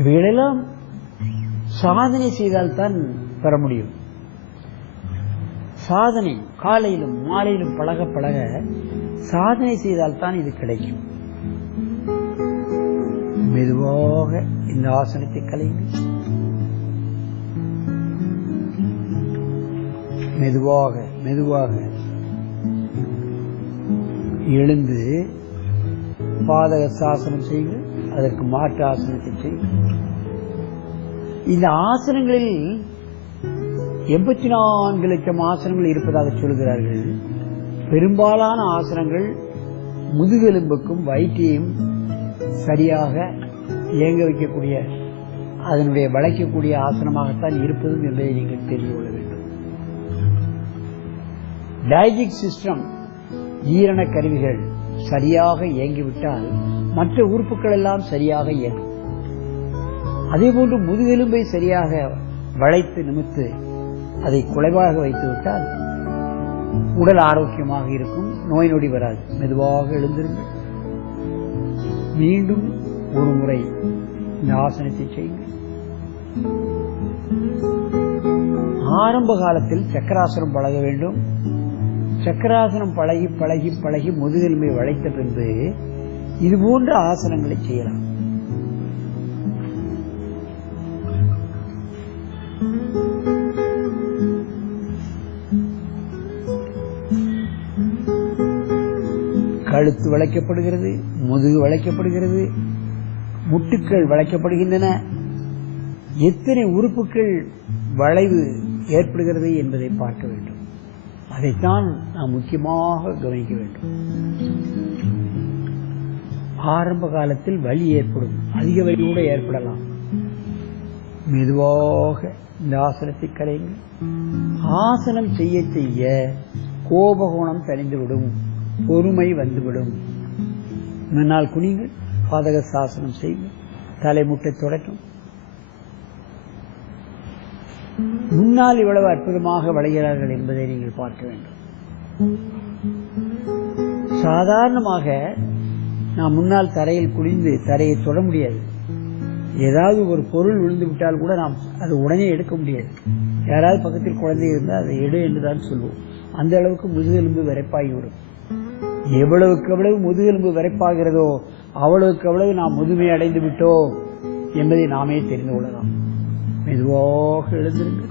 இவைகளெல்லாம் சாதனை செய்தால்தான் பெற முடியும். சாதனை காலையிலும் மாலையிலும் பழக பழக சாதனை செய்தால்தான் இது கிடைக்கும். மெதுவாக இந்த ஆசனத்தை கலையுங்கள். மெதுவாக மெதுவாக எழுந்து பாதக ஆசனம் செய்யுங்கள். அதற்கு மாற்று ஆசனத்தை செய்யுங்கள். இந்த ஆசனங்களில் 84 லட்சம் ஆசனங்கள் இருப்பதாக சொல்கிறார்கள். பெரும்பாலான ஆசனங்கள் முதுகெலும்புக்கும் வயிற்றையும் சரியாக இயங்க வைக்கக்கூடிய, அதனுடைய வளைக்கக்கூடிய ஆசனமாகத்தான் இருப்பதும் என்பதை நீங்கள் தெரிந்து கொள்ள வேண்டும். டைஜஸ்டிவ் சிஸ்டம், ஜீரண கருவிகள் சரியாக இயங்கிவிட்டால் மற்ற உறுப்புகள் எல்லாம் சரியாக இயங்கும். அதேபோன்று முதுகெலும்பை சரியாக வளைத்து நிமித்து அதை குறைவாக வைத்துவிட்டால் உடல் ஆரோக்கியமாக இருக்கும், நோய் நொடி வராது. மெதுவாக எழுந்திருங்கள். மீண்டும் ஒரு முறை இந்த ஆசனத்தை செய்யுங்கள். ஆரம்ப காலத்தில் சக்கராசனம் பழக வேண்டும். சக்கராசனம் பழகி பழகி பழகி முதுகெலும்பை வளைத்த பின்பு இதுபோன்ற ஆசனங்களை செய்யலாம். கழுத்து வளைக்கப்படுகிறது, முதுகு வளைக்கப்படுகிறது, முட்டுக்கள் வளைக்கப்படுகின்றன. எத்தனை உறுப்புகள் வளைவு ஏற்படுகிறது என்பதை பார்க்க வேண்டும். அதைத்தான் நாம் முக்கியமாக கவனிக்க வேண்டும். ஆரம்ப காலத்தில் வலி ஏற்படும், அதிக வலி கூட ஏற்படலாம். மெதுவாக இந்த ஆசனத்தை கலையுங்கள். ஆசனம் செய்ய செய்ய கோபகுணம் தணிந்துவிடும், பொறுமை வந்துவிடும். முன்னால் குனிங்கள். பாதக சாசனம் செய்யுங்கள். தலைமுட்டை தொடட்டும். முன்னால் இவ்வளவு அற்புதமாக வளைகிறார்கள் என்பதை நீங்கள் பார்க்க வேண்டும். சாதாரணமாக நாம் முன்னால் தரையில் குனிந்து தரையை தொட முடியாது. ஏதாவது ஒரு பொருள் விழுந்து விட்டால் கூட நாம் அதை உடனே எடுக்க முடியாது. யாராவது பக்கத்தில் குழந்தை இருந்தால் அதை எடு என்றுதான் சொல்வோம். அந்த அளவுக்கு முதுகெலும்பு விரைப்பாகிவிடும். எவ்வளவுக்கு எவ்வளவு முதுகெலும்பு விரைப்பாகிறதோ அவ்வளவுக்கு அவ்வளவு நாம் முதுமை அடைந்து விட்டோம் என்பதை நாமே தெரிந்து கொள்ளலாம். மெதுவாக எழுந்திருங்கள்.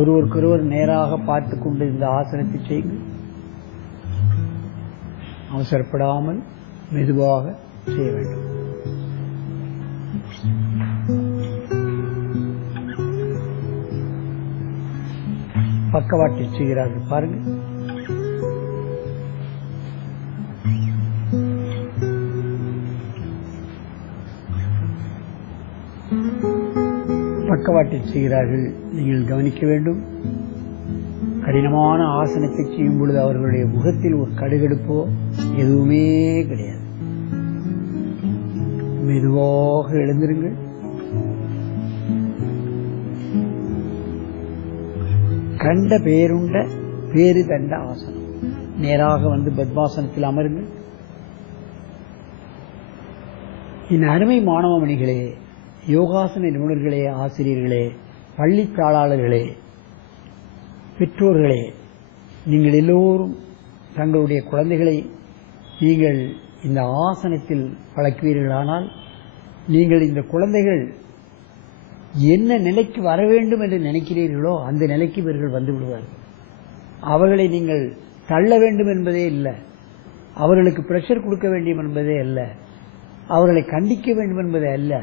ஒருவருக்கொருவர் நேராக பார்த்து கொண்டு இந்த ஆசனத்தை செய்யுங்கள். அவசரப்படாமல் மெதுவாக செய்ய வேண்டும். பக்கவாட்டில் செய்கிறார்கள் பாருங்கள். பக்கவாட்டில் செய்கிறார்கள். நீங்கள் கவனிக்க வேண்டும். கடினமான ஆசனத்தை செய்யும் பொழுது அவர்களுடைய முகத்தில் ஒரு கடுகடுப்போ எதுவுமே கிடையாது. மெதுவாக எழுந்திருங்கள். கண்ட பேருண்ட பேரு தண்ட ஆசனம். நேராக வந்து பத்மாசனத்தில் அமருங்கள். என் அருமை மாணவ மணிகளே, யோகாசன நிபுணர்களே, ஆசிரியர்களே, பள்ளி தாளாளர்களே, பெற்றோர்களே, நீங்கள் எல்லோரும் தங்களுடைய குழந்தைகளை நீங்கள் இந்த ஆசனத்தில் பழக்குவீர்களானால் நீங்கள் இந்த குழந்தைகள் என்ன நிலைக்கு வர வேண்டும் என்று நினைக்கிறீர்களோ அந்த நிலைக்கு இவர்கள் வந்து விடுவார்கள். அவர்களை நீங்கள் தள்ள வேண்டும் என்பதே இல்லை, அவர்களுக்கு பிரஷர் கொடுக்க வேண்டும் என்பதே அல்ல, அவர்களை கண்டிக்க வேண்டும் என்பதே அல்ல,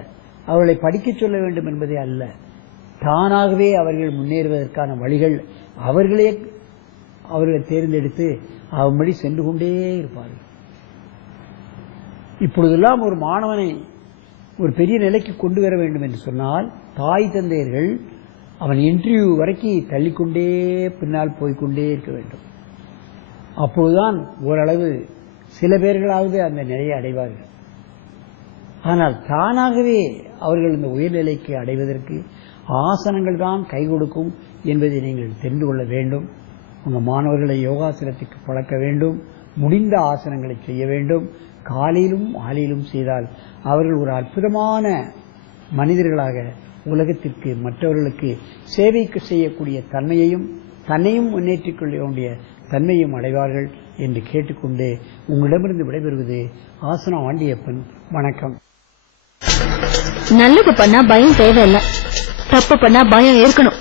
அவர்களை படிக்க சொல்ல வேண்டும் என்பதே அல்ல. தானாகவே அவர்கள் முன்னேறுவதற்கான வழிகள் அவர்களை தேர்ந்தெடுத்து அவன்படி சென்று கொண்டே இருப்பார்கள். இப்பொழுதெல்லாம் ஒரு மாணவனை ஒரு பெரிய நிலைக்கு கொண்டு வர வேண்டும் என்று சொன்னால் தாய் தந்தையர்கள் அவன் இன்டர்வியூ வரைக்கும் தள்ளிக்கொண்டே பின்னால் போய்கொண்டே இருக்க வேண்டும். அப்போதுதான் ஓரளவு சில பேர்களாவது அந்த நிலையை அடைவார்கள். ஆனால் தானாகவே அவர்கள் இந்த உயர்நிலைக்கு அடைவதற்கு ஆசனங்கள் தான் கை கொடுக்கும் என்பதை நீங்கள் தெரிந்து கொள்ள வேண்டும். உங்கள் மாணவர்களை யோகாசனத்துக்கு பழக்க வேண்டும். முடிந்த ஆசனங்களை செய்ய வேண்டும். காலையிலும் மாலையிலும் செய்தால் அவர்கள் ஒரு அற்புதமான மனிதர்களாக உலகத்திற்கு மற்றவர்களுக்கு சேவை செய்யக்கூடிய தன்மையையும் தன்னையும் முன்னேற்றிக் கொள்ள வேண்டிய தன்மையும் அடைவார்கள் என்று கேட்டுக்கொண்டு உங்களிடமிருந்து விடைபெறுவது ஆசனா ஆண்டியப்பன். வணக்கம். நல்லது பண்ணா பயம் தேவையில்லை, தப்பு பண்ணா பயம் இருக்கணும்.